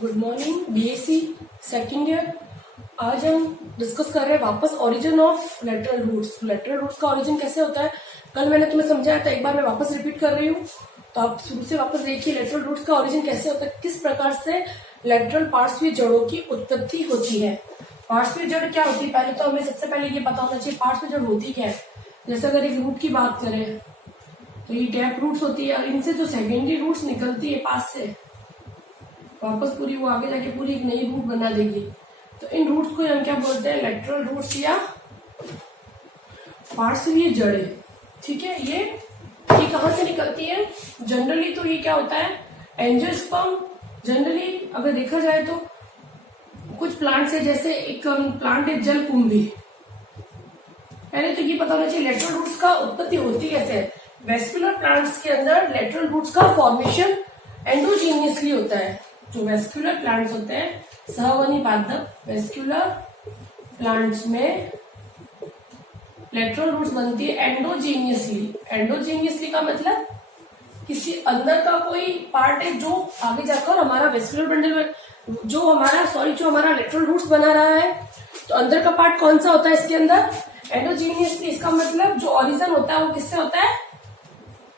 Good morning BSc second year. आज हम discuss कर रहे हैं वापस origin of lateral roots. Lateral roots का ओरिजिन कैसे होता है, कल मैंने तुम्हें समझाया था, एक बार मैं वापस रिपीट कर रही हूँ। तो आप शुरू से वापस देखिए लेटरल रूट्स का ओरिजिन कैसे होता है, किस प्रकार से लेटरल पार्श्वीय जड़ों की उत्पत्ति होती है। पार्श्वीय जड़ क्या होती है, पहले तो हमें सबसे पहले ये पता होना चाहिए पार्श्वीय जड़ होती क्या है। जैसे अगर एक रूट की बात करें तो ये टैप रूट्स होती है और इनसे जो सेकेंडरी रूट्स निकलती है पास से वापस पूरी वो आगे जाके पूरी एक नई रूट बना देगी। तो इन रूट्स को हम क्या बोलते हैं, लेटरल रूट्स या पार्श्वीय जड़ें। ठीक है, ये कहाँ से निकलती है? जनरली तो ये क्या होता है, एंजियोस्पर्म। जनरली अगर देखा जाए तो कुछ प्लांट है, जैसे एक प्लांट है जलकुंभी। पहले तो ये पता होना चाहिए लेटरल रूट्स का उत्पत्ति होती कैसे है। वेस्कुलर प्लांट्स के अंदर लेटरल रूट्स का फॉर्मेशन एंडोजीनियसली होता है। जो वेस्कुलर प्लांट्स होते हैं, सहवनी पादप वेस्कुलर प्लांट्स में लेटरल रूट्स बनती है एंडोजीनियसली। एंडोजीनियसली का मतलब किसी अंदर का कोई पार्ट है जो आगे जाकर हमारा वेस्कुलर बंडल में जो हमारा लेटरल रूट्स बना रहा है। तो अंदर का पार्ट कौन सा होता है इसके अंदर, एंडोजीनियसली। इसका मतलब जो ओरिजिन होता है वो किससे होता है,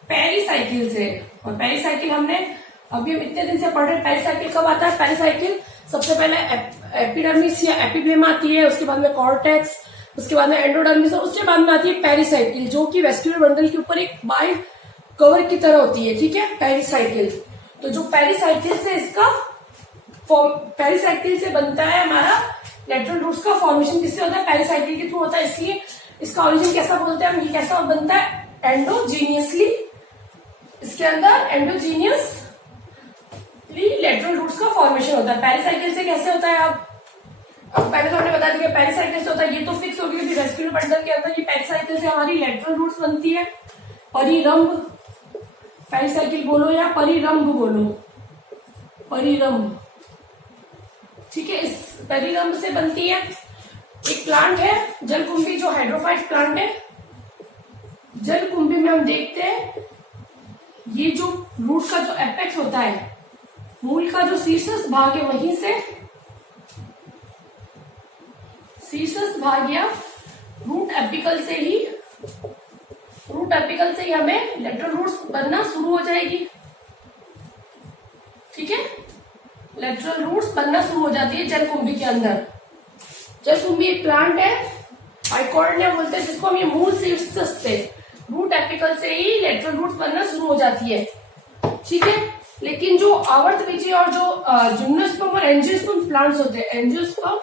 पेरिसाइकिल से। और पेरिसाइकिल हमने अभी हम इतने दिन से पढ़ रहे, पेरिसाइकिल कब आता है? पेरिसाइकिल सबसे पहले एपिडर्मिस या एपिब्लेम आती है, उसके बाद में कॉर्टेक्स, उसके बाद में एंडोडर्मिस, और उसके बाद में आती है पेरिसाइकिल, जो कि वेस्कुलर बंडल के ऊपर एक बाय कवर की तरह होती है। ठीक है, पेरिसाइकिल। तो जो पेरिसाइकिल से इसका पेरिसाइकिल से बनता है हमारा लेटरल रूट्स का फॉर्मेशन किससे होता है, पेरिसाइकिल के थ्रू होता है। इसलिए इसका ओरिजिन कैसा बोलते हैं हम, ये कैसा बनता है, एंडोजीनियसली। इसके अंदर एंडोजीनियस लेटरल रूट्स का फॉर्मेशन होता है। पेरिसाइकिल से कैसे होता है? अब पहले तो हमने बता दिया पेरिसाइकिल से होता है, ये तो फिक्स हो गया कि वेस्कुलर बंडल के अंदर ये पेरिसाइकिल से हमारी लेटरल रूट्स बनती है। परिरंभ पेरिसाइकिल बोलो या परिरंभ बोलो, परिरंभ। ठीक है, इस परिरंभ से बनती है। एक प्लांट है जलकुंभी, जो हाइड्रोफाइट प्लांट है। जलकुंभी में हम देखते हैं ये जो रूट का जो एपेक्स होता है, मूल का जो शीर्षस्थ भाग है, वहीं से शीर्षस्थ भाग या रूट एपिकल से ही हमें लेटरल रूट्स बनना शुरू हो जाएगी। ठीक है, लेटरल रूट्स बनना शुरू हो जाती है जलकुंभी के अंदर। जलकुंभी एक प्लांट है, आइकॉर्डिया बोलते हैं जिसको हम, ये मूल शीर्षस्थ से रूट एपिकल से ही लेटरल रूट्स बनना शुरू हो जाती है। ठीक है, लेकिन जो आवर्त बीजी और जो जिम्नोस्पर्म और एंजियोस्पर्म प्लांट्स होते हैं, एंजियोस्पर्म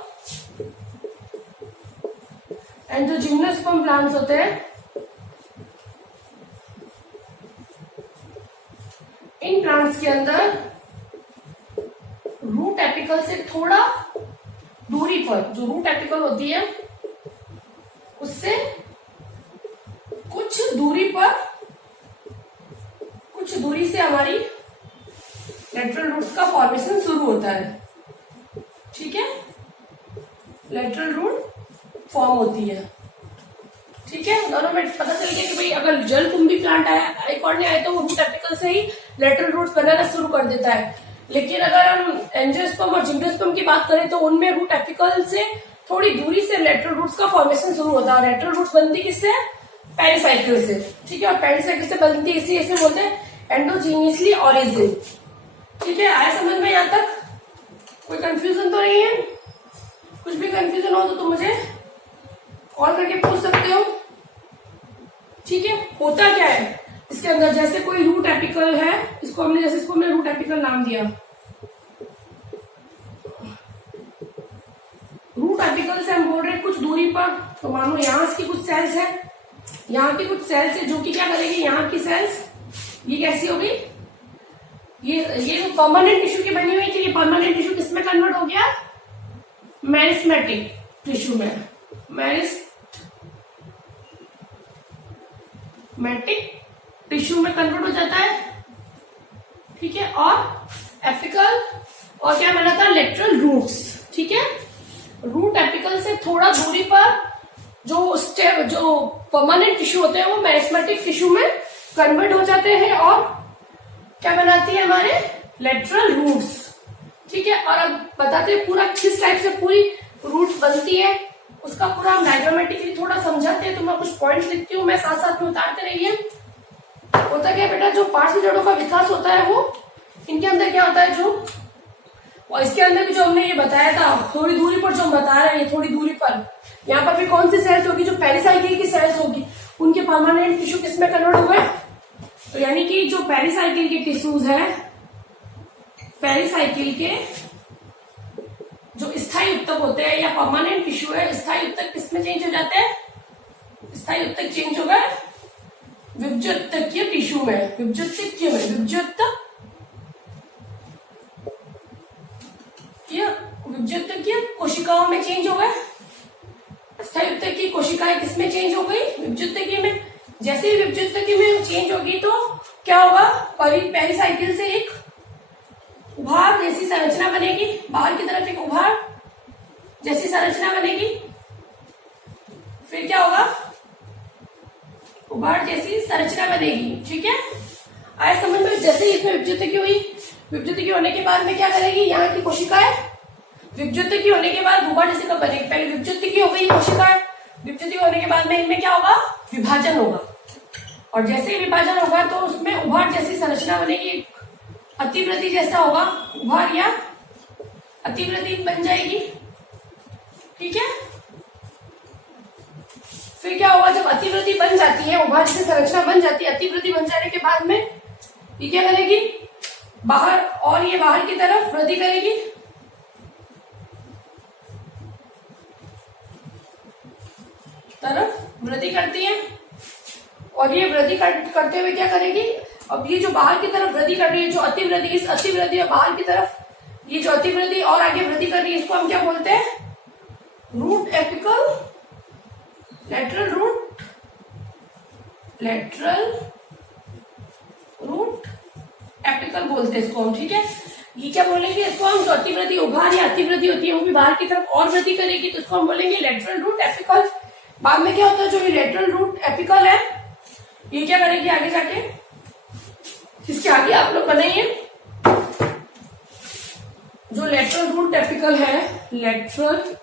एंड जो जिम्नोस्पर्म प्लांट्स होते हैं, इन प्लांट्स के अंदर रूट एपिकल से थोड़ा दूरी पर, जो रूट एपिकल होती है उससे कुछ दूरी से हमारी लेटरल रूट्स का फॉर्मेशन शुरू होता है। ठीक है, लेटरल रूट फॉर्म होती है। ठीक है, दोनों में पता चल गया कि भाई अगर जलकुंभी प्लांट आया, आइकॉर्डिया आया, तो वो रूट एपिकल से ही लेटरल रूट्स बनाना शुरू कर देता है। लेकिन अगर हम एंजियोस्पर्म और जिम्नोस्पर्म की बात करें तो उनमें रूट एपिकल से थोड़ी दूरी से लेटरल रूट्स का फॉर्मेशन शुरू होता है। लेटरल रूट्स बनती किससे, पेरिसाइकिल से। ठीक है, और पेरिसाइकिल से बनती इसी ऐसे बोलते हैं एंडोजीनियसली ओरिजिन। ठीक है, आया समझ में? यहाँ तक कोई कंफ्यूजन तो नहीं है? कुछ भी कंफ्यूजन हो तो तुम मुझे कॉल करके पूछ सकते हो। ठीक है, होता क्या है इसके अंदर, जैसे कोई रूट एपिकल है, इसको हमने रूट एपिकल नाम दिया। रूट एपिकल से हम बोल रहे हैं कुछ दूरी पर, तो मानो यहाँ की कुछ सेल्स है, यहाँ की कुछ सेल्स है, जो कि क्या करेगी, यहाँ की सेल्स ये कैसी होगी, ये जो परमानेंट टिश्यू की बनी हुई थी, ये परमानेंट टिश्यू किसमें कन्वर्ट हो गया, मेरिस्मेटिक टिश्यू में, मेरिस्मेटिक टिश्यू में कन्वर्ट हो जाता है। ठीक है, और एपिकल और क्या बना था, लेटरल रूट्स। ठीक है, रूट एपिकल से थोड़ा दूरी पर जो परमानेंट टिश्यू होते हैं वो मेरिस्मेटिक टिश्यू में कन्वर्ट हो जाते हैं और क्या बनाती है हमारे लेटरल रूट्स। ठीक है। और अब बताते हैं पूरा किस टाइप से पूरी रूट बनती है, उसका पूरा हम डायग्रामेटिकली थोड़ा समझाते हैं। तो मैं कुछ पॉइंट्स लिखती हूँ, मैं साथ साथ में उतारते रहिए। होता क्या बेटा, जो पार्श्व जड़ों का विकास होता है वो इनके अंदर क्या होता है, जो और इसके अंदर भी जो हमने ये बताया था थोड़ी दूरी पर, जो हम बता रहे हैं थोड़ी दूरी पर, यहाँ पर भी कौन सी सेल्स होगी, जो पेरिसाइकिल की सेल्स होगी, उनके परमानेंट टिश्यू किसमें कन्वर्ट हो गए। तो यानी कि जो पेरिसाइकिल के टिश्यूज है, पेरिसाइकिल के जो स्थायी उत्तक होते हैं या परमानेंट टिश्यू है, स्थायी उत्तक किसमें चेंज हो जाते हैं, स्थायी उत्तक चेंज हो गए विभज्योतकीय टिश्यू में, विभज्योतकीय में, विभज्योतकीय कोशिकाओं में चेंज हो गए। स्थायी उत्तक की कोशिकाएं किसमें चेंज हो गई, विभज्योतकीय में। जैसे ही विभज्योतकीय में चेंज होगी तो क्या होगा, पेरिसाइकिल से एक उभार जैसी संरचना बनेगी, बाहर की तरफ एक उभार जैसी संरचना बनेगी। फिर क्या होगा, उभार जैसी संरचना बनेगी। ठीक है, आए समझ में। जैसे इसमें विभज्योतकी हुई, विभज्योतकी होने के बाद में क्या करेगी, यहाँ की कोशिकाएं विभज्योतकी होने के बाद उभार जैसी कब बनेगी, पहले विभज्योतकी हो गई कोशिकाएं, विभज्योतकी होने के बाद में इनमें क्या होगा, विभाजन होगा। और जैसे ही विभाजन होगा तो उसमें उभार जैसी संरचना बनेगी, अतिवृद्धि जैसा होगा, उभार या अतिवृद्धि बन जाएगी। ठीक है, फिर क्या होगा, जब अतिवृद्धि बन जाती है, उभार जैसी संरचना बन जाती है, अतिवृद्धि बन जाने के बाद में ये क्या करेगी, बाहर, और ये बाहर की तरफ वृद्धि करेगी। तरफ वृद्धि करती है, और ये वृद्धि करते हुए क्या करेगी, अब ये जो बाहर की तरफ वृद्धि कर रही है, जो अतिवृद्धि, इस अतिवृद्धि और बाहर की तरफ ये जो अतिवृद्धि और आगे वृद्धि कर रही है, इसको हम क्या बोलते हैं, root apical, lateral root, lateral root apical बोलते हैं इसको हम। ठीक है, ये क्या बोलेंगे इसको हम, जो अतिवृद्धि, उभार या अतिवृद्धि होती है वो भी बाहर की तरफ और वृद्धि करेगी, तो इसको हम बोलेंगे लेटरल रूट एपिकल। बाद में क्या होता है, जो ये लेटरल रूट एपिकल है ये क्या करेगी आगे जाके, इसके आगे आप लोग बनाइए, जो लेटरल रूट एपिकल है, लेटरल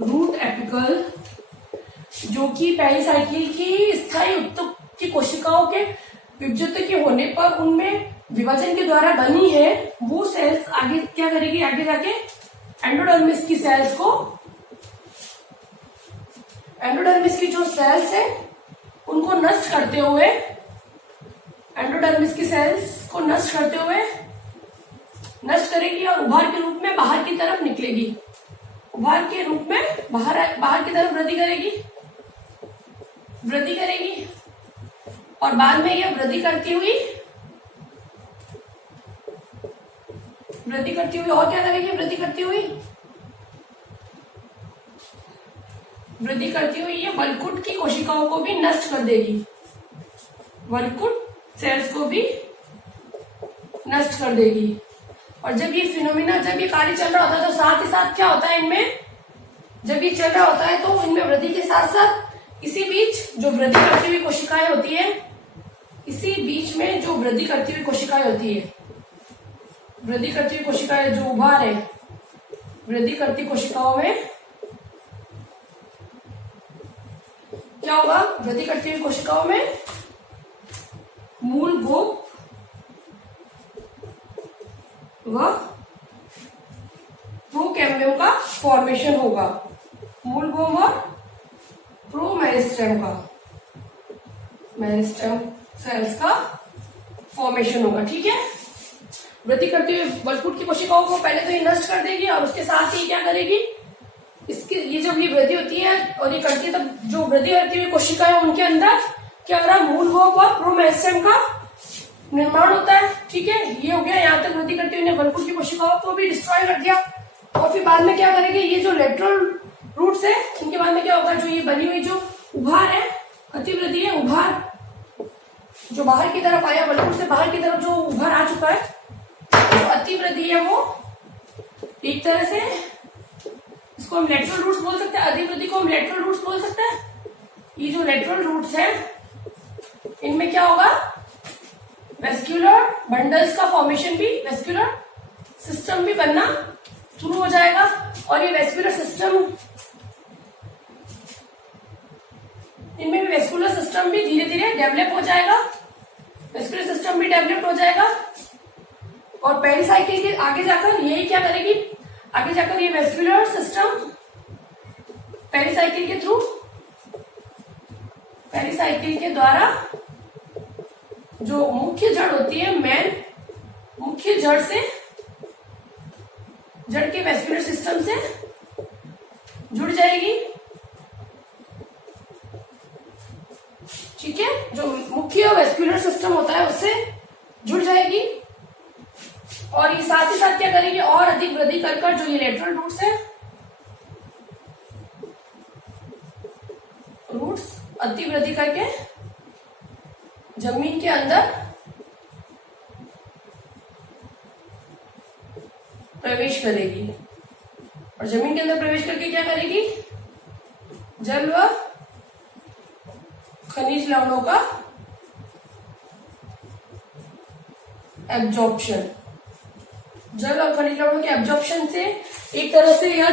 रूट एपिकल, जो कि पेरिसाइकिल की स्थायी उत्तक की कोशिकाओं के विभज्योतकी होने पर उनमें विभाजन के द्वारा बनी है, वो सेल्स आगे क्या करेगी, आगे जाके एंडोडर्मिस की सेल्स को, एंडोडर्मिस की जो सेल्स है उनको नष्ट करते हुए, एंडोडर्मिस की सेल्स को नष्ट करते हुए नष्ट करेगी और उभार के रूप में बाहर की तरफ निकलेगी, उभार के रूप में बाहर की तरफ वृद्धि करेगी, वृद्धि करेगी। और बाद में यह वृद्धि करती हुई और क्या करेगी, वृद्धि करती हुई ये वल्कुट की कोशिकाओं को भी नष्ट कर देगी, वल्कुट सेल्स को भी नष्ट कर देगी। और जब ये फिनोमिना, जब ये कार्य चल रहा होता है तो साथ ही साथ क्या होता है इनमें, जब ये चल रहा होता है तो इनमें वृद्धि के साथ साथ इसी बीच जो वृद्धि करती हुई कोशिकाएं होती है, इसी बीच में जो वृद्धि करती हुई कोशिकाएं होती है, वृद्धि करती हुई कोशिकाएं जो उभार है, वृद्धि करती कोशिकाओं में क्या होगा, वृद्धि करती हुई कोशिकाओं में मूल गोप व प्रोकैम्बियम का फॉर्मेशन होगा, मूल गोप और प्रोमेरिस्टेम का, मेरिस्टेम सेल्स का फॉर्मेशन होगा। ठीक है, वृद्धि करती हुई वल्कुट की कोशिकाओं को पहले तो ये नष्ट कर देगी और उसके साथ ही क्या करेगी, इसकी ये जब ये वृद्धि होती है और ये करती है तब जो वृद्धि करती हुई कोशिका है उनके अंदर क्या हो रहा है, मूल गोप और प्रोमेरिस्टेम का निर्माण होता है। ठीक है, ये हो गया, यहाँ तक वृद्धि करते हुए वल्कुट की कोशिकाओं को भी डिस्ट्रॉय कर दिया। और फिर बाद में क्या करेंगे, ये जो लेटरल रूट्स है इनके बाद में क्या होगा, जो ये बनी हुई जो उभार है, अतिवृद्धि है, उभार जो बाहर की तरफ आया, वल्कुट से बाहर की तरफ जो उभार आ चुका है, जो अतिवृद्धि है वो एक तरह से इसको हम लेटरल रूट्स बोल सकते हैं, अधिवृद्धि को हम लेटरल रूट्स बोल सकते हैं। ये जो लेटरल रूट्स है इनमें क्या होगा, वेस्क्यूलर बंडल्स का फॉर्मेशन भी, वेस्क्यूलर सिस्टम भी बनना शुरू हो जाएगा और ये वेस्कुलर सिस्टम, इनमें भी वेस्कुलर सिस्टम भी धीरे धीरे डेवलप हो जाएगा, वेस्कुलर सिस्टम भी डेवलप हो जाएगा। और पेरिसाइकिल के आगे जाकर यही क्या करेगी, आगे जाकर ये वेस्कुलर सिस्टम पेरिसाइकिल के थ्रू, पेरिसाइकिल के द्वारा जो मुख्य जड़ होती है, मेन मुख्य जड़ से, जड़ के वेस्कुलर सिस्टम से जुड़ जाएगी। ठीक है, जो मुख्य वेस्कुलर सिस्टम होता है उससे जुड़ जाएगी। और ये साथ ही साथ क्या करेगी, और अधिक वृद्धि कर जो ये लेटरल रूट्स है, रूट्स अति वृद्धि करके जमीन के अंदर प्रवेश करेगी। और जमीन के अंदर प्रवेश करके क्या करेगी, जल व खनिज लवणों का एब्जॉर्प्शन, जल और खनिज लवणों के एब्जॉर्प्शन से एक तरह से यह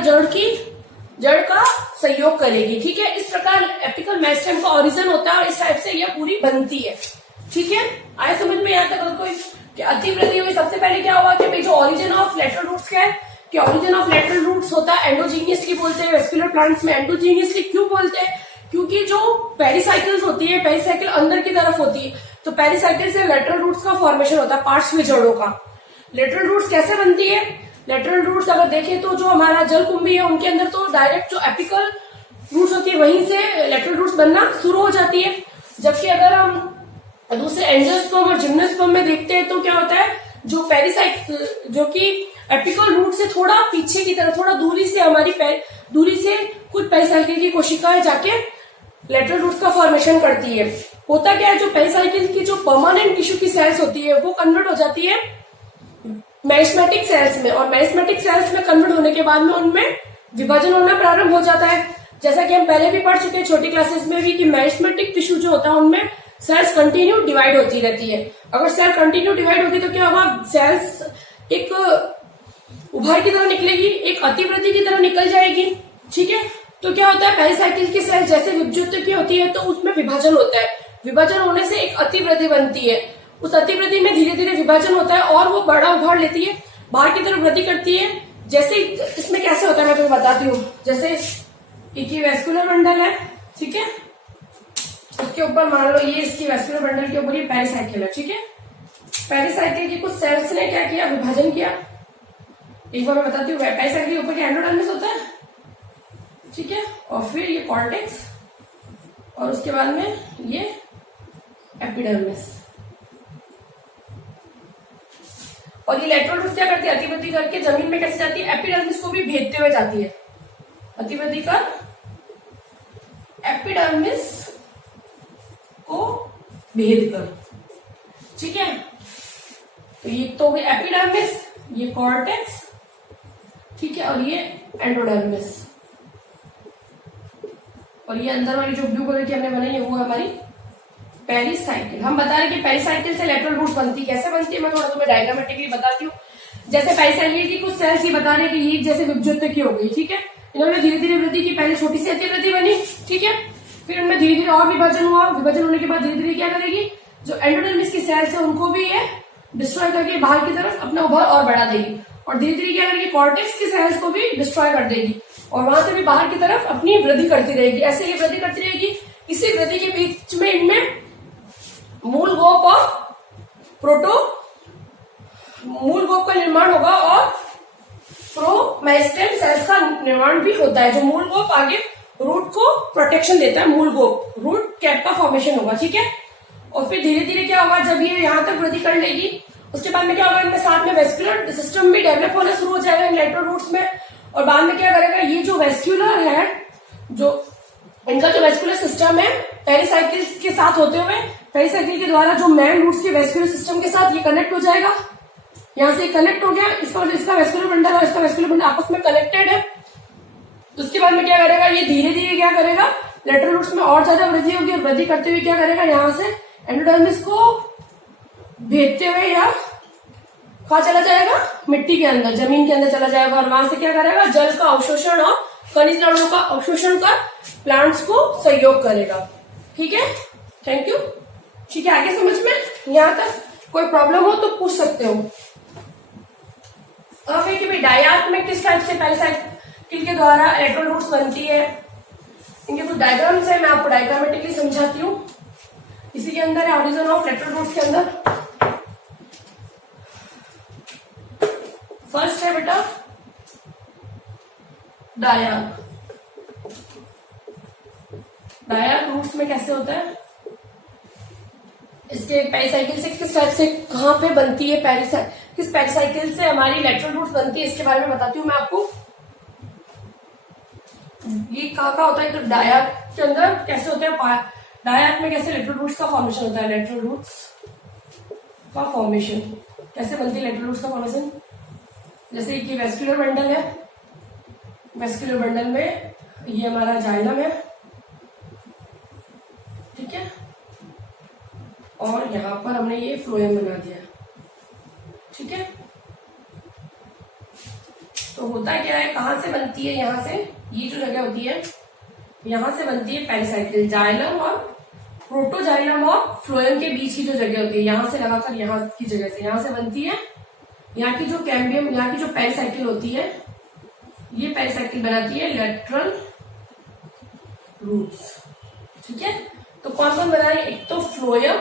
जड़ का सहयोग करेगी। ठीक है, इस प्रकार एपिकल मेरिस्टेम का ओरिजिन होता है और इस टाइप से यह पूरी बनती है। ठीक है, आए समझ में यहाँ तक? अगर कोई अतिवृद्धि हुई, सबसे पहले क्या हुआ कि भाई जो ओरिजिन ऑफ लेटरल रूट्स क्या है, कि ओरिजिन ऑफ लेटरल रूट्स होता है एंडोजीनियसली बोलते हैं, वेस्कुलर प्लांट्स में एंडोजीनियसली क्यों बोलते हैं, क्योंकि जो पेरिसाइकिल्स होती है, पेरिसाइकिल अंदर की तरफ होती है, तो पेरिसाइकिल से लेटरल रूट्स का फॉर्मेशन होता है, पार्श्व जड़ों का। लेटरल रूट्स कैसे बनती है, लेटरल रूट्स अगर देखें तो जो हमारा जलकुंभी है उनके अंदर तो डायरेक्ट जो एपिकल रूट्स होती है वहीं से लेटरल रूट्स बनना शुरू हो जाती है। जबकि अगर हम दूसरे एंजियोस्पर्म और जिम्नोस्पर्म में देखते हैं तो क्या होता है, जो पेरिसाइकिल जो कि एपिकल रूट से थोड़ा पीछे की तरफ, थोड़ा दूरी से, हमारी दूरी से कुछ पेरिसाइकिल की कोशिकाएं जाके लेटरल रूट्स का फॉर्मेशन करती है। होता क्या है, जो पेरिसाइकिल की जो परमानेंट टिश्यू की सेल्स होती है वो कन्वर्ट हो जाती है मेरिस्मेटिक सेल्स में, और मेरिस्मेटिक सेल्स में कन्वर्ट होने के बाद में उनमें विभाजन होना प्रारंभ हो जाता है। जैसा कि हम पहले भी पढ़ चुके हैं छोटी क्लासेस में भी, कि मेरिस्मेटिक टिश्यू जो होता है उनमें सेल्स कंटिन्यू डिवाइड होती रहती है। अगर सेल कंटिन्यू डिवाइड होगी तो क्या होगा, सेल्स एक उभार की तरह निकलेगी, एक अतिवृद्धि की तरह निकल जाएगी। ठीक है, तो क्या होता है, पेरिसाइकिल की सेल जैसे विभज्युत की होती है तो उसमें विभाजन होता है, विभाजन होने से एक अतिवृद्धि बनती है, उस अतिवृद्धि में धीरे धीरे विभाजन होता है और वो बड़ा उभार लेती है, बाहर की तरफ वृद्धि करती है। जैसे इसमें कैसे होता है मैं तुम्हें बताती हूँ। जैसे एक ये वेस्कुलर बंडल है, ठीक है, उसके ऊपर मान लो ये इसकी वेस्कुलर बंडल के ऊपर ये पेरिसाइकिल है। ठीक है, पेरिसाइकिल की कुछ सेल्स ने क्या किया, विभाजन किया। एक बार मैं बताती हूँ, पेरिसाइकिल के ऊपर क्या एंडोडर्मिस होता है, ठीक है, और फिर ये कॉर्टेक्स और उसके बाद में ये एपिडर्मिस। और ये लेटरल रूट्स क्या करती है, अतिवृद्धि करके जमीन में कैसे जाती है, एपिडर्मिस को भी भेदते हुए जाती है, अतिवृद्धि कर एपिडर्मिस को भेद कर। ठीक है, तो ये तो हो एपिडर्मिस, ये कॉर्टेक्स, ठीक है, और ये एंडोडर्मिस, और ये अंदर वाली जो ब्लू कलर की हमने बनाई है वो हमारी पेरिसाइकिल। हम बता रहे कि पेरिसाइकिल से लेटरल रूट्स बनती है। कैसे बनती है मैं थोड़ा तुम्हें डायग्रामेटिकली बताती हूँ। जैसे पेरिसाइकिल की कुछ सेल्स ये बता रहे कि ये जैसे विभज्युत की हो गई, ठीक है, इन्होंने धीरे धीरे वृद्धि की, पहले छोटी सी अतिवृद्धि बनी, ठीक है, फिर उनमें धीरे धीरे और विभाजन हुआ, विभाजन होने के बाद धीरे धीरे क्या करेगी, जो एंडोडर्मिस की सेल्स है उनको भी ये डिस्ट्रॉय करके बाहर की तरफ अपना उभार और बढ़ा देगी, और धीरे धीरे क्या करेगी, कॉर्टेक्स की सेल्स को भी डिस्ट्रॉय कर देगी और वहां से भी बाहर की तरफ अपनी वृद्धि करती रहेगी। ऐसे ही वृद्धि करती रहेगी। इसी वृद्धि के बीच में इनमें मूल गोप और मूल गोप का निर्माण होगा और प्रोमेस्टेम सेल्स का निर्माण भी होता है। जो मूल गोप आगे रूट को प्रोटेक्शन देता है, मूल गोप रूट कैप का फॉर्मेशन होगा, ठीक है। और फिर धीरे धीरे क्या होगा, जब ये यहाँ तक वृद्धि कर लेगी उसके बाद में क्या होगा, इनमें साथ में वेस्कुलर सिस्टम भी डेवलप होना शुरू हो जाएगा इन लेटरल रूट्स में। और बाद में क्या करेगा, ये जो वेस्कुलर है, जो इनका जो वेस्कुलर सिस्टम है पेरिसाइकिल के साथ होते हुए, पेरिसाइकिल के द्वारा जो मेन रूट्स के वेस्कुलर सिस्टम के साथ ये कनेक्ट हो जाएगा। यहाँ से कनेक्ट हो गया, इसका वेस्कुलर बंडल और इसका वेस्कुलर बंडल आपस में कनेक्टेड है। तो उसके बाद में क्या करेगा, ये धीरे धीरे क्या करेगा, लेटरल रूट्स में और ज्यादा वृद्धि होगी, और वृद्धि करते हुए क्या करेगा, यहाँ से एंडोडर्मिस को भेदते हुए या कहाँ चला जाएगा? मिट्टी के अंदर, जमीन के अंदर चला जाएगा और वहां से क्या करेगा? जल का अवशोषण और खनिज लवणों का अवशोषण कर प्लांट्स को सहयोग करेगा। ठीक है, थैंक यू। ठीक है, आगे समझ में? यहाँ तक कोई प्रॉब्लम हो तो पूछ सकते हो। अब है कि भाई डायार्क में किस टाइप से पेरिसाइकिल के द्वारा इलेक्ट्रॉन रूट्स बनती है, इनके कुछ डायग्राम्स है, मैं आपको डायग्रामेटिकली समझाती हूँ। इसी के अंदर है ऑरिजिन ऑफ इलेक्ट्रॉन रूट्स के अंदर फर्स्ट है बेटा डायार्क। डायार्क रूट्स में कैसे होता है? इसके पेरिसाइकिल से किस टाइप से कहां पे बनती है, किस पेरिसाइकिल से हमारी इलेक्ट्रॉन रूट्स बनती है, इसके बारे में बताती हूँ मैं आपको। ये कहाँ होता है? तो डायार्क के अंदर कैसे होते हैं, डायार्क में कैसे इलेक्ट्रॉन रूट्स का फॉर्मेशन होता है। इलेक्ट्रॉन रूट्स का फॉर्मेशन कैसे बनती है? इलेक्ट्रॉन रूट्स का फॉर्मेशन जैसे कि वेस्कुलर बंडल है, वेस्कुलर बंडल में ये हमारा जाइलम है, ठीक है, और यहां पर हमने ये फ्लोएम बना दिया, ठीक है। तो होता क्या है, कहां से बनती है? यहां से, ये जो जगह होती है यहां से बनती है पेरिसाइकिल। जाइलम और प्रोटोजाइलम और फ्लोएम के बीच की जो जगह होती है, यहां से लगाकर यहां की जगह से, यहां से बनती है। यहाँ की जो कैम्बियम, यहाँ की जो पेरिसाइकिल होती है, ये पेरिसाइकिल बनाती है लेटरल रूट्स, ठीक है। तो कौन कौन बना रही है? एक तो फ्लोएम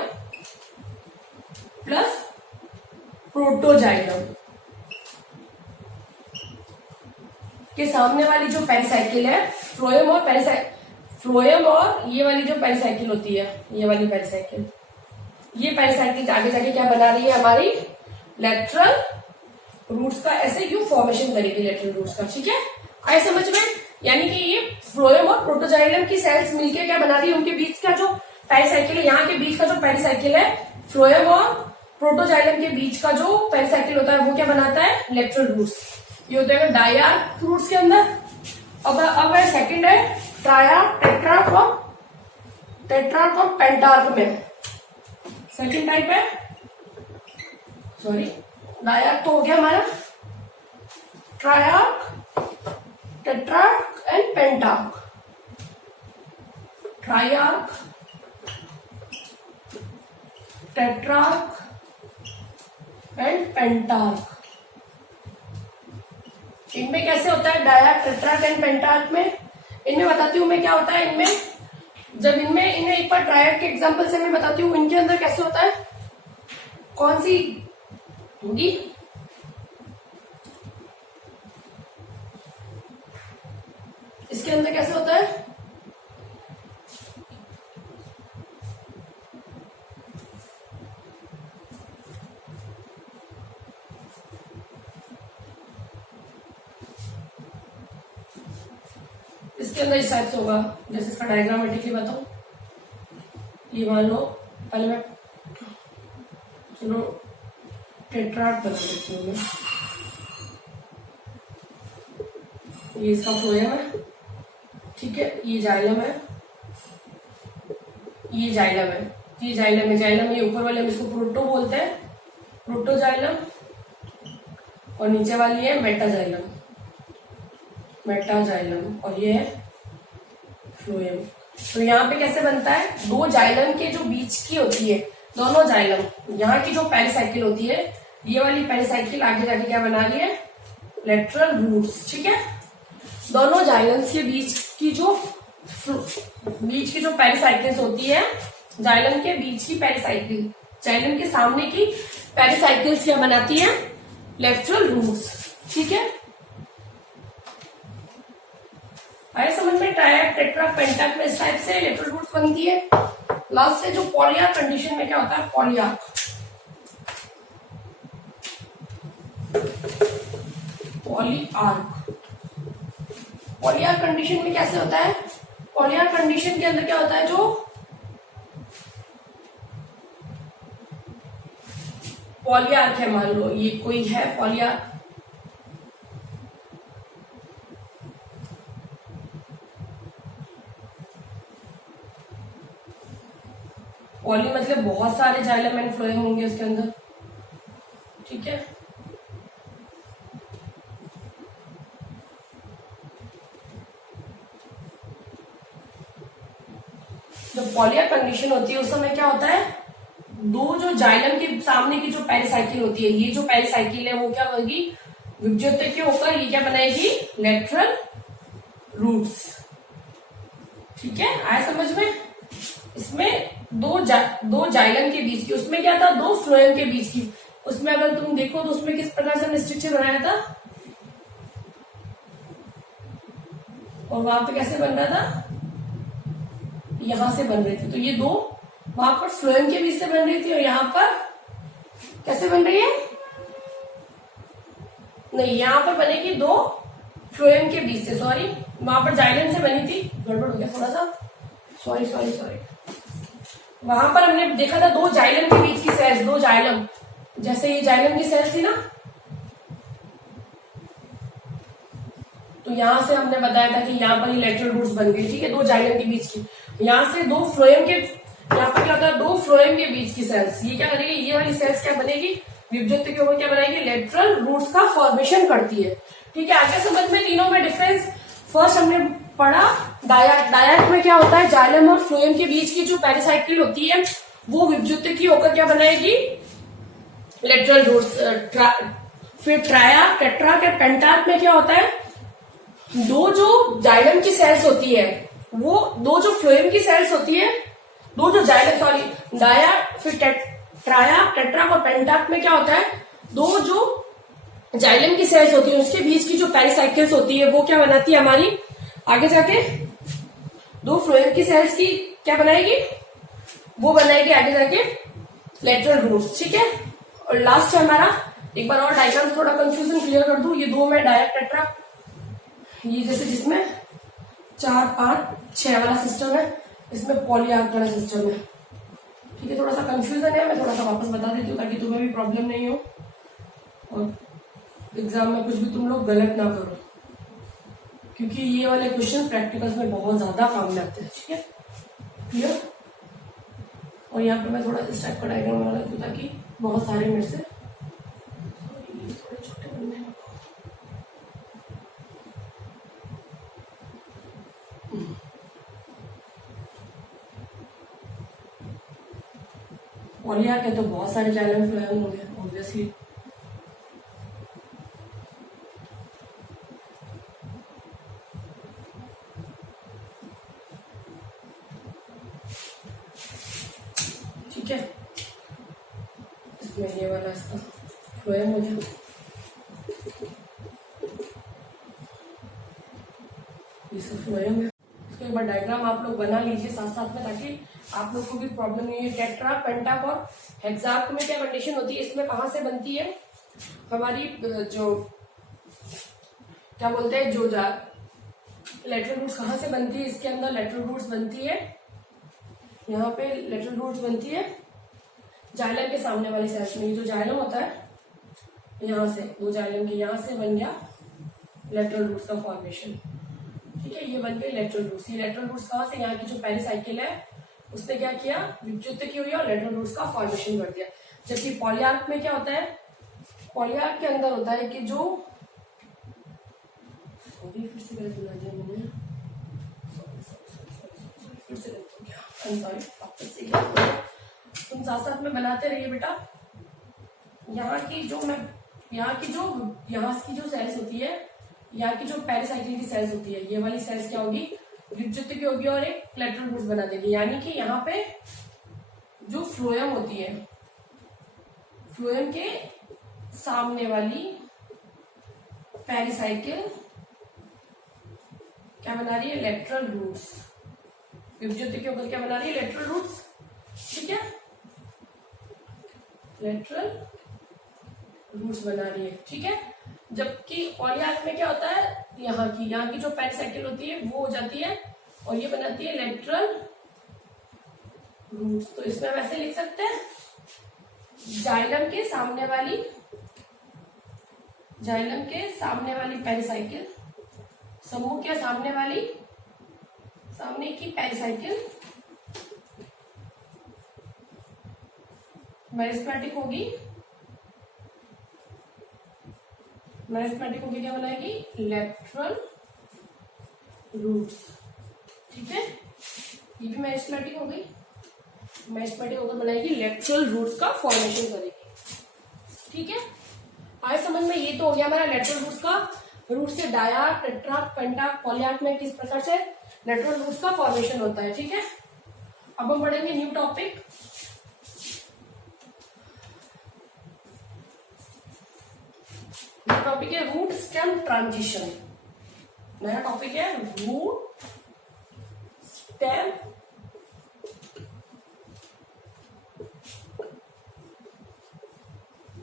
प्लस प्रोटोजाइलम के सामने वाली जो पेरिसाइकिल है, फ्लोएम और ये वाली जो पेरिसाइकिल होती है, ये वाली पेरिसाइकिल, ये पेरिसाइकिल आगे जाके क्या बना रही है? हमारी लेटरल रूट्स का, ऐसे यू फॉर्मेशन करेगी लेटरल रूट्स का, ठीक है। आए समझ में? यानी कि ये फ्लोएम और प्रोटोजाइलम की सेल्स मिलकर क्या बना रही है? उनके बीच का जो पेरिसाइकिल है, यहाँ के बीच का जो पेरिसाइकिल है, फ्लोएम और प्रोटोजाइलम के बीच का जो पेरिसाइकिल होता है, वो क्या बनाता है? Lateral roots. ये होते हैं डायार्क रूट्स के अंदर। अब सेकंड है ट्रायार्क, टेट्रार्क और पेंटार्क में। सेकंड टाइप है, सॉरी, डायार्क तो हो गया हमारा, triarch, tetrarch and pentarch. Triarch, tetrarch and pentarch. इनमें कैसे होता है? डायार्क, टेट्रार्क एंड पेंटार्क में, इनमें बताती हूँ मैं क्या होता है। इनमें जब इन्हें एक बार ट्रायार्क के एग्जांपल से मैं बताती हूँ, इनके अंदर कैसे होता है, कौन सी होगी? इसके अंदर कैसे होता है? इसके अंदर इस टाइप से होगा, जैसे इसका डायग्रामेटिकली बताऊं। ये मान लो, पहले मैं चलो टेट्रार्क बना देती हूँ मैं। ये इसका फ्लोएम है, ठीक है, ये जाइलम है, ये जाइलम है, ये जाइलम है, जाइलम ये ऊपर वाले हम इसको प्रोटो बोलते हैं, प्रोटोजाइलम, और नीचे वाली है मेटाजाइलम, मेटाजाइलम, और ये है फ्लोएम। तो यहाँ पे कैसे बनता है? दो जाइलम के जो बीच की होती है, दोनों जाइलम, यहाँ की जो पेरिसाइकिल होती है, ये वाली पेरिसाइकिल आगे जाके क्या बना रही है? लेटरल रूट्स, ठीक है। दोनों जाइलम्स के बीच की जो पेरिसाइकिल्स होती है, जाइलम के बीच की पेरिसाइकिल, जाइलम के सामने की पेरिसाइकिल्स क्या बनाती है? लेटरल रूट्स, ठीक है। आए समझ में? ट्रायार्क, टेट्रार्क, पेंटार्क में इस टाइप से लेटरल रूट्स बनती है। लास्ट से जो पॉलीआर्क कंडीशन में क्या होता है? पॉलीआर्क, पॉलीआर्क कंडीशन में कैसे होता है? पॉलीआर्क कंडीशन के अंदर क्या होता है? जो पॉलीआर्क है, मान लो ये कोई है पॉलीआर्क, पॉली मतलब बहुत सारे जाइलम एंड फ्लोएम होंगे उसके अंदर, ठीक है। पॉलियर कंडीशन होती है उस समय क्या होता है, दो जो जाइलम के सामने की जो पेरिसाइकिल होती है, ये जो पेरिसाइकिल है वो क्या होगी, विभज्योत होकर ये क्या बनाएगी, लेटरल रूट्स। ठीक है, आया समझ में। इसमें दो जाइलम के बीच की, उसमें क्या था, दो फ्लोएम के बीच की, उसमें अगर तुम देखो तो उसमें किस प्रकार से हमने स्ट्रक्चर बनाया था, और वहां पे कैसे बन रहा था, यहां से बन रही थी। तो ये दो वहां पर फ्लोएम के बीच से बन रही थी, और यहाँ पर कैसे बन रही है, नहीं यहाँ पर बनेगी दो फ्लोएम के बीच से, सॉरी वहां पर जाइलम से बनी थी, गड़बड़ हो गया थोड़ा सा, सॉरी सॉरी सॉरी। वहां पर हमने देखा था दो जाइलम के बीच की सेल्स, दो जाइलम, जैसे ये जाइलम की सेल्स थी ना, तो यहां से हमने बताया था कि यहाँ पर ही लेटरल रूट्स बन गई। ठीक है, दो जाइलम के बीच की, यहाँ से दो फ्लोएम के, यहाँ पर क्या होता है, दो फ्लोएम के बीच की सेल्स, ये क्या करेगी, ये वाली सेल्स क्या बनेगी, विभज्योत के ऊपर क्या बनाएगी, लेटरल रूट्स का फॉर्मेशन करती है। ठीक है, आगे समझ में तीनों में डिफरेंस। फर्स्ट हमने पढ़ा डायरेक्ट में क्या होता है, जाइलम और फ्लोएम के बीच की जो पेरिसाइकिल होती है वो विभज्योत की होकर क्या बनाएगी, लेटरल रूट्स। फिर ट्राया, टेट्रा के पेंटार्क में क्या होता है, दो जो जाइलम की सेल्स होती है, वो दो जो फ्लोएम की सेल्स होती है, दो जो जाइलम, सॉरी डाया, फिर ट्राया, टेट्रा और पेंटार्क में क्या होता है, दो जो जाइलम की सेल्स होती है उसके बीच की जो पेरिसाइकिल्स होती है वो क्या बनाती है हमारी, आगे जाके दो फ्लोएम की सेल्स की क्या बनाएगी, वो बनाएगी आगे जाके लेटरल रूट्स। ठीक है, और लास्ट है हमारा, एक बार और डायग्राम थोड़ा कंफ्यूजन क्लियर कर दूं, ये दो में डाया, टेट्रा, ये जैसे जिसमें 4, 5, 6 वाला सिस्टम है, इसमें पॉलीआर्क वाला सिस्टम है। ठीक है, थोड़ा सा कंफ्यूजन है, मैं थोड़ा सा वापस बता देती हूँ ताकि तुम्हें भी प्रॉब्लम नहीं हो और एग्जाम में कुछ भी तुम लोग गलत ना करो, क्योंकि ये वाले क्वेश्चन प्रैक्टिकल्स में बहुत ज्यादा काम में आते हैं। ठीक है, क्लियर। और यहाँ पे मैं थोड़ा इस टाइप का डायग्राम बना देती हूँ ताकि बहुत सारे मेरे से थोड़े छोटे बनने हैं। पॉलीआर्क है तो बहुत सारे जाइलम फ्लोएम होंगे ऑब्वियसली। ठीक है, इसमें ये वाला इसका फ्लोएम हो गया, ये सब फ्लोएम है। इसको एक बार डायग्राम आप लोग बना लीजिए साथ साथ में, ताकि आप लोग को भी प्रॉब्लम नहीं है। टेट्रा, पेंटाक और हेक्सार्क में क्या कंडीशन होती है, इसमें कहां से बनती है हमारी, जो क्या बोलते हैं, जो लेटरल रूट्स कहां से बनती है, इसके अंदर लेटरल रूट्स बनती है, यहाँ पे लेटरल रूट्स बनती है जाइलम के सामने वाली सेल्स में। ये जो जाइलम होता है, यहाँ से दो जाइलम के यहाँ से बन गया लेटरल रूट्स का फॉर्मेशन। ठीक है, ये बन गए लेटरल रूट्स। ये लेटरल रूट्स कहां से, यहाँ की जो पेरिसाइकिल है उसने क्या किया, विभज्योत की हुई और लेटरल रूट्स का फॉर्मेशन कर दिया। जबकि पॉलीआर्क में क्या होता है, पॉलीआर्क के अंदर होता है कि जो, फिर से गलत बना दिया मैंने, फिर से गलत हो गया, सॉरी, वापस से क्या, तुम साथ साथ में बनाते रहिए बेटा। यहाँ की जो सेल्स होती है, यहाँ की जो पेरिसाइकिल की सेल्स होती है, ये वाली सेल्स क्या होगी, विभज्योत की होगी और एक लेटरल रूट्स बना देगी। यानी कि यहाँ पे जो फ्लोएम होती है, फ्लोएम के सामने वाली पेरिसाइकिल क्या बना रही है, लेटरल रूट्स। विभज्योत के ऊपर क्या बना रही है, लेटरल रूट्स। ठीक है, लेटरल रूट्स बना रही है। ठीक है, जबकि पॉलीआर्क में क्या होता है, यहाँ की जो पेरिसाइकिल होती है वो हो जाती है और ये बनाती है लेटरल रूट्स। तो इसमें वैसे लिख सकते हैं, जाइलम के सामने वाली पेरिसाइकिल, समूह के सामने की पेरिसाइकिल मेरिस्मेटिक होगी क्या बनाएगी, लेटरल रूट्स। ठीक है, ये भी मेरिस्टेमेटिक हो गई, मेरिस्टेमेटिक होकर बनाएगी, लेटरल रूट्स का फॉर्मेशन करेगी। ठीक है, आए समझ में? ये तो हो गया हमारा लेटरल रूट्स का, रूट से डायार्क, टेट्रार्क, पेंटार्क, पॉलीआर्क में किस प्रकार से लेटरल रूट्स का फॉर्मेशन होता है। ठीक है, अब हम पढ़ेंगे न्यू टॉपिक। टॉपिक है रूट स्टेम ट्रांजिशन। नया टॉपिक है रूट स्टेम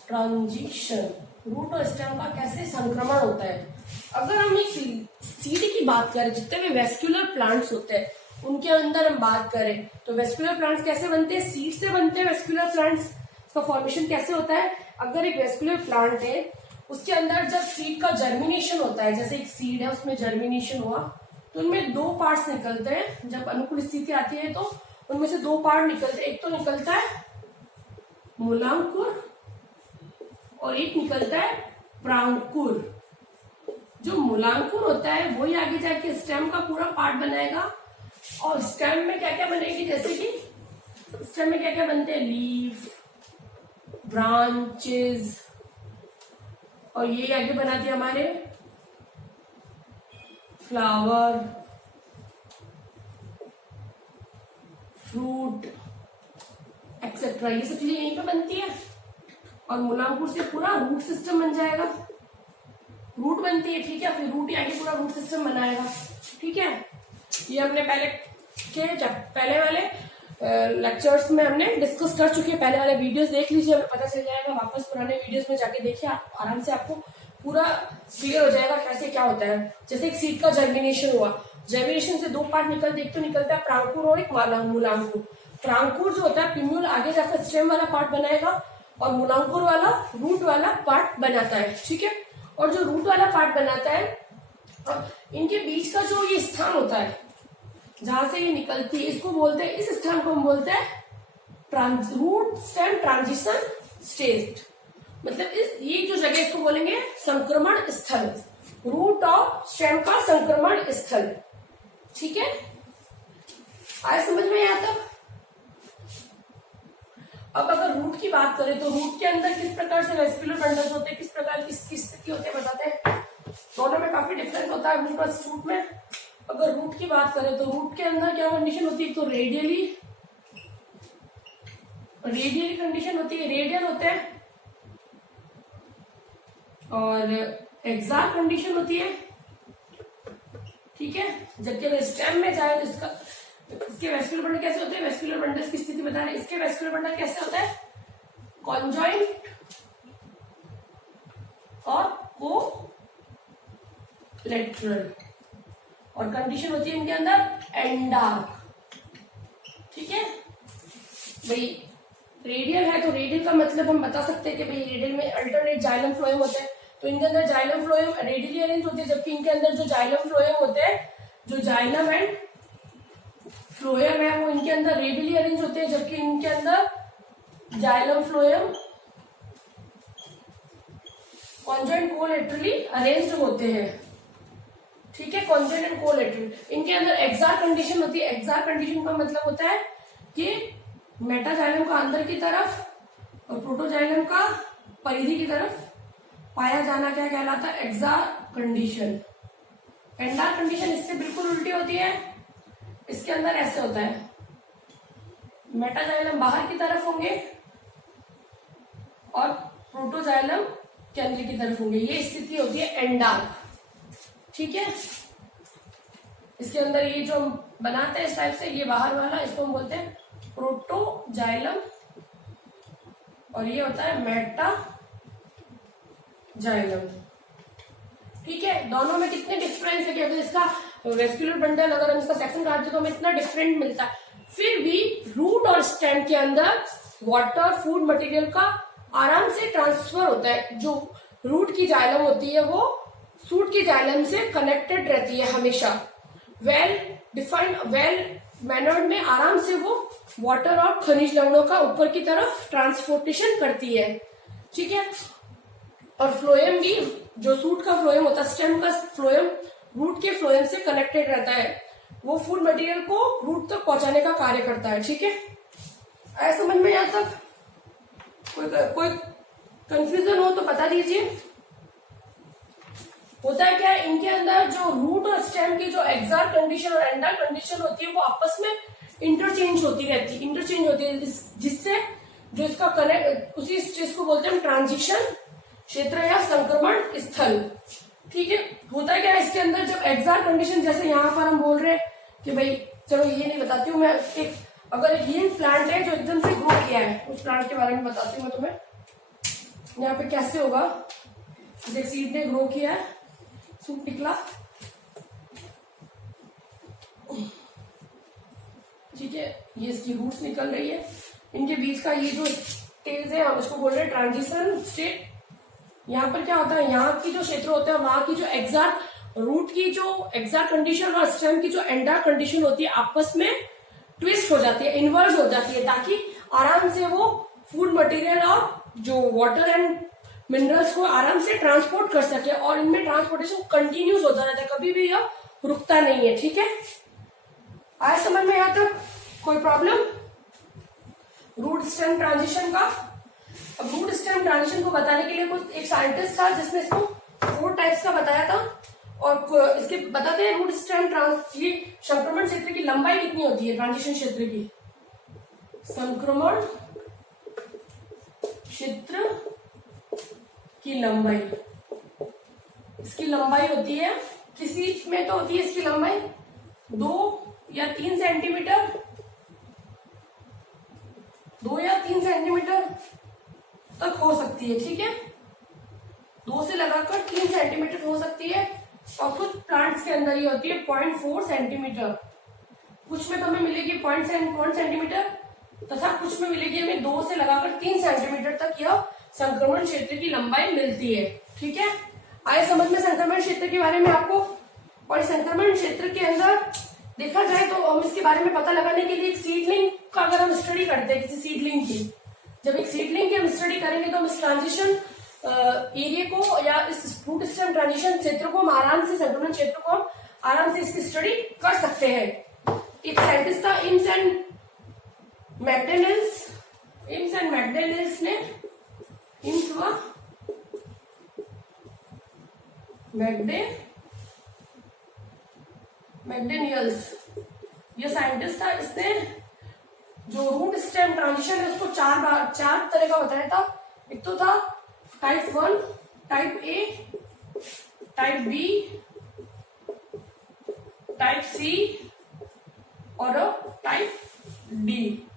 ट्रांजिशन। रूट और स्टेम का कैसे संक्रमण होता है। अगर हम एक सीड की बात करें, जितने भी वेस्कुलर प्लांट्स होते हैं उनके अंदर हम बात करें तो वेस्कुलर प्लांट्स कैसे बनते हैं, सीड से बनते हैं वेस्कुलर प्लांट्स। इसका फॉर्मेशन कैसे होता है, अगर एक वेस्कुलर प्लांट है उसके अंदर जब सीड का जर्मिनेशन होता है, जैसे एक सीड है उसमें जर्मिनेशन हुआ तो उनमें दो पार्ट्स निकलते हैं। जब अनुकूल स्थिति आती है तो उनमें से दो पार्ट निकलते हैं, एक तो निकलता है मूलांकुर और एक निकलता है प्रांकुर। जो मूलांकुर होता है वही आगे जाके स्टेम का पूरा पार्ट बनाएगा। और स्टेम में क्या क्या बनेगी, जैसे कि स्टेम में क्या क्या बनते हैं, लीफ, ब्रांचेस, और ये आगे बना दिया हमारे फ्लावर, फ्रूट एक्सेट्रा, ये सब चीजें यहीं पे बनती है। और मूलांकुर से पूरा रूट सिस्टम बन जाएगा, रूट बनती है। ठीक है, फिर रूट आगे पूरा रूट सिस्टम बनाएगा। ठीक है, ये हमने पहले वाले लेक्चर्स में हमने डिस्कस कर चुके हैं। पहले वाले वीडियोस देख लीजिए, हमें पता चल जाएगा। वापस पुराने वीडियोस में जाके देखिए, आप आराम से आपको पूरा क्लियर हो जाएगा कैसे क्या होता है। जैसे एक सीड का जर्मिनेशन हुआ, जर्मिनेशन से दो पार्ट निकलते, एक तो निकलता है प्रांकुर और एक मूलांकुर। प्रांकुर जो होता है पिम्यूल आगे जाकर स्टेम वाला पार्ट बनाएगा और मूलांकुर वाला रूट वाला पार्ट बनाता है। ठीक है, और जो रूट वाला पार्ट बनाता है, इनके बीच का जो ये स्थान होता है जहां से ये निकलती है, इसको बोलते हैं, इस स्थान को हम बोलते हैं रूट स्टेम ट्रांजिशन स्टेज। मतलब ये जो जगह इसको बोलेंगे संक्रमण स्थल, रूट और स्टेम का संक्रमण स्थल। ठीक है, आया समझ में यहाँ तक? अब अगर रूट की बात करें तो रूट के अंदर किस प्रकार से वेस्कुलर बंडल्स होते हैं, किस प्रकार की स्थिति होती है बताते हैं। दोनों में काफी डिफरेंस होता है रूट और शूट में। अगर रूट की बात करें तो रूट के अंदर क्या कंडीशन होती है, तो रेडियली कंडीशन होती है, रेडियल होते हैं, और एक्साक्ट कंडीशन होती है। ठीक है, जबकि अगर स्टेम में जाए तो इसके वेस्कुलर बंडल कैसे होते हैं, वेस्कुलर बंडल्स की स्थिति बता रहे हैं। इसके वेस्कुलर बंडल कैसे होता है, कॉन्जॉइंट और कोलेटरल, और कंडीशन होती है इनके अंदर एंडार्क। ठीक है भाई, रेडियल है तो रेडियल का मतलब हम बता सकते हैं कि भाई रेडियल में अल्टरनेट जाइलम फ्लोएम होते हैं, तो इनके अंदर जाइलम फ्लोएम रेडियली अरेंज होते हैं, जबकि इनके अंदर जो जाइलम फ्लोएम होते हैं, जो जाइलम एंड फ्लोएम है वो इनके अंदर रेडियली अरेंज होते हैं, जबकि इनके अंदर जाइलम फ्लोएम कॉन्जॉइंट कोलेटरली अरेंज्ड होते हैं। ठीक है, कॉन्जॉइंट एंड कोलेटरल। इनके अंदर एक्साक्ट कंडीशन होती है। एक्साक्ट कंडीशन का मतलब होता है कि मेटाजाइलम का अंदर की तरफ और प्रोटोजाइलम का परिधि की तरफ पाया जाना क्या कहलाता है, एक्साक्ट कंडीशन। एंडार्क कंडीशन इससे बिल्कुल उल्टी होती है। इसके अंदर ऐसे होता है, मेटाजाइलम बाहर की तरफ होंगे और प्रोटोजाइलम केंद्र की तरफ होंगे, ये स्थिति होती है एंडार्क। ठीक है, इसके अंदर ये जो बनाते हैं इस टाइप से, ये बाहर वाला इसको हम बोलते हैं प्रोटोजाइलम, और ये होता है मेटाजाइलम। ठीक है, दोनों में कितने डिफरेंस है कि अगर इसका वेस्कुलर बंडल अगर हम इसका सेक्शन काटते तो हमें इतना डिफरेंट मिलता है, फिर भी रूट और स्टेम के अंदर वाटर फूड मटेरियल का आराम से ट्रांसफर होता है। जो रूट की जाइलम होती है वो सूट की जाइलम से कनेक्टेड रहती है हमेशा, वेल डिफाइंड वेल मैनर्ड में आराम से वो वाटर और खनिज लवणों का ऊपर की तरफ ट्रांसपोर्टेशन करती है। ठीक है, और फ्लोएम भी, जो सूट का फ्लोएम होता है, स्टेम का फ्लोएम रूट के फ्लोएम से कनेक्टेड रहता है। वो फूड मटेरियल को रूट तक पहुंचाने का कार्य करता है। ठीक है, आया समझ में? यहां तक कोई कंफ्यूजन हो तो बता दीजिए। होता है क्या है, इनके अंदर जो रूट और स्टेम की जो एक्साक्ट कंडीशन और एंडर कंडीशन होती है वो आपस में इंटरचेंज होती है, जिससे जो इसका कनेक्ट, उसी चीज को बोलते हैं ट्रांजिशन क्षेत्र या संक्रमण स्थल। ठीक है, होता है क्या इसके अंदर जब एग्जैक्ट कंडीशन, जैसे यहाँ पर हम बोल रहे हैं कि भाई चलो ये नहीं बताती हूँ मैं, एक अगर एक ये प्लांट है जो एकदम से ग्रो किया है, उस प्लांट के बारे में बताती हूँ मैं तुम्हें। यहाँ पे कैसे होगा, जैसे सीड ने ग्रो किया है, सूप निकला, ठीक है, ये इसकी रूट्स निकल रही है, इनके बीच का ये जो स्टेज है हम इसको बोल रहे हैं ट्रांजिशन स्टेट। यहाँ पर क्या होता है, यहाँ की जो क्षेत्र होते हैं वहां की जो एग्जैक्ट रूट की जो एग्जैक्ट कंडीशन और स्टेम की जो एंडर कंडीशन होती है आपस में ट्विस्ट हो जाती है, इन्वर्ज हो जाती है, ताकि आराम से वो फूड मटेरियल और जो वाटर एंड मिनरल्स को आराम से ट्रांसपोर्ट कर सके, और इनमें ट्रांसपोर्टेशन कंटिन्यूस होता रहता है, कभी भी यह रुकता नहीं है। ठीक है, आया समझ में? यहाँ तक कोई प्रॉब्लम? रूट स्टेम ट्रांजिशन का, अब रूट स्टेम ट्रांजिशन को बताने के लिए कुछ एक साइंटिस्ट था जिसने इसको 4 टाइप्स का बताया था, और इसके बताते हैं रूट स्टेम ये संक्रमण क्षेत्र की लंबाई कितनी होती है, ट्रांजिशन क्षेत्र की, संक्रमण क्षेत्र की लंबाई, इसकी लंबाई होती है, किसी में तो होती है इसकी लंबाई 2 या 3 सेंटीमीटर, 2 या 3 सेंटीमीटर तक हो सकती है। ठीक है, 2 से लगाकर 3 सेंटीमीटर हो सकती है, और कुछ प्लांट्स के अंदर ये होती है 0.4 सेंटीमीटर, कुछ में तो हमें मिलेगी 0.1 सेंटीमीटर, तथा कुछ में मिलेगी हमें 2 से लगाकर 3 सेंटीमीटर तक यह संक्रमण क्षेत्र की लंबाई मिलती है। ठीक है, आए समझ में संक्रमण क्षेत्र के बारे में आपको। और संक्रमण क्षेत्र के अंदर देखा जाए तो हम इसके बारे में पता लगाने के लिए एक सीडलिंग का अगर हम स्टडी करते हैं, किसी सीडलिंग की, जब एक सीडलिंग की हम स्टडी करेंगे तो हम इस ट्रांजिशन एरिया को या इस फ्रूट स्टेम ट्रांजिशन क्षेत्र को हम आराम से, संक्रमण क्षेत्र को हम आराम से इसकी स्टडी कर सकते हैं। एक साइंटिस्ट था इम्स एंड मैकडनिल्स ने, इम्स व मैकडनियल्स, ये साइंटिस्ट था, इसने जो रूट स्टेम ट्रांजिशन है उसको 4 तरह का बताया था। एक तो था type 1, type A, type B, type C और टाइप डी।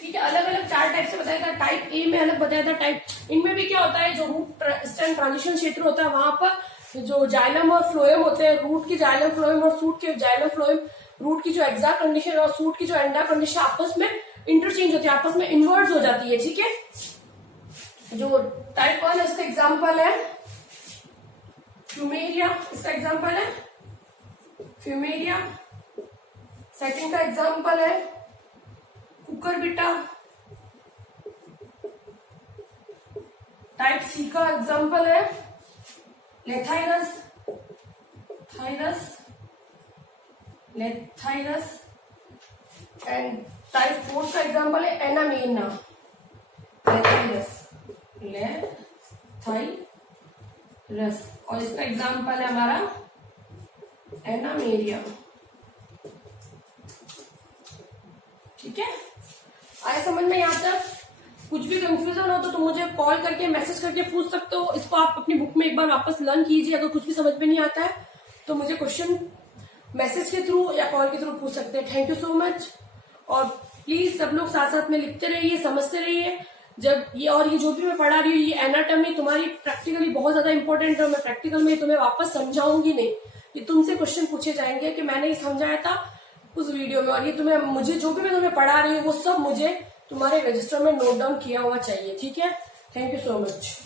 ठीक है, अलग अलग 4 टाइप से बताया था। टाइप ए में अलग बताया था टाइप, इनमें भी क्या होता है, जो रूट स्टेम ट्रांजिशन क्षेत्र होता है वहां पर जो जाइलम और फ्लोएम होते हैं, रूट की जाइलम फ्लोएम और सूट के जाइलम फ्लोएम, रूट की जो एग्जैक्ट कंडीशन और सूट की जो एंडा कंडीशन आपस में इंटरचेंज होती है, आपस में इन्वर्स हो जाती है। ठीक है, जो टाइप 1 इसका एग्जाम्पल है फ्यूमेरिया, इसका एग्जाम्पल है फ्यूमेरिया। सेकंड का एग्जाम्पल है कुकुरबिटा। टाइप सी का एग्जाम्पल है लेथाइरस, एंड टाइप 4 का एग्जाम्पल है एनामीना, लेथाइरस, और इसका एग्जाम्पल है हमारा एनामेरिया। ठीक है, आए समझ में? यहाँ तक कुछ भी कंफ्यूजन हो तो तुम मुझे कॉल करके, मैसेज करके पूछ सकते हो। इसको आप अपनी बुक में एक बार वापस लर्न कीजिए। अगर कुछ भी समझ में नहीं आता है तो मुझे क्वेश्चन मैसेज के थ्रू या कॉल के थ्रू पूछ सकते हैं। थैंक यू सो मच, और प्लीज सब लोग साथ साथ में लिखते रहिए, समझते रहिए। जब ये और ये जो भी मैं पढ़ा रही हूँ, ये एनाटॉमी तुम्हारी प्रैक्टिकली बहुत ज्यादा इंपॉर्टेंट है। मैं प्रैक्टिकल में तुम्हें वापस समझाऊंगी नहीं, ये तुमसे क्वेश्चन पूछे जाएंगे कि मैंने ये समझाया था उस वीडियो में, और ये तुम्हें, मुझे जो भी मैं तुम्हें पढ़ा रही हूँ वो सब मुझे तुम्हारे रजिस्टर में नोट डाउन किया हुआ चाहिए। ठीक है, थैंक यू सो मच।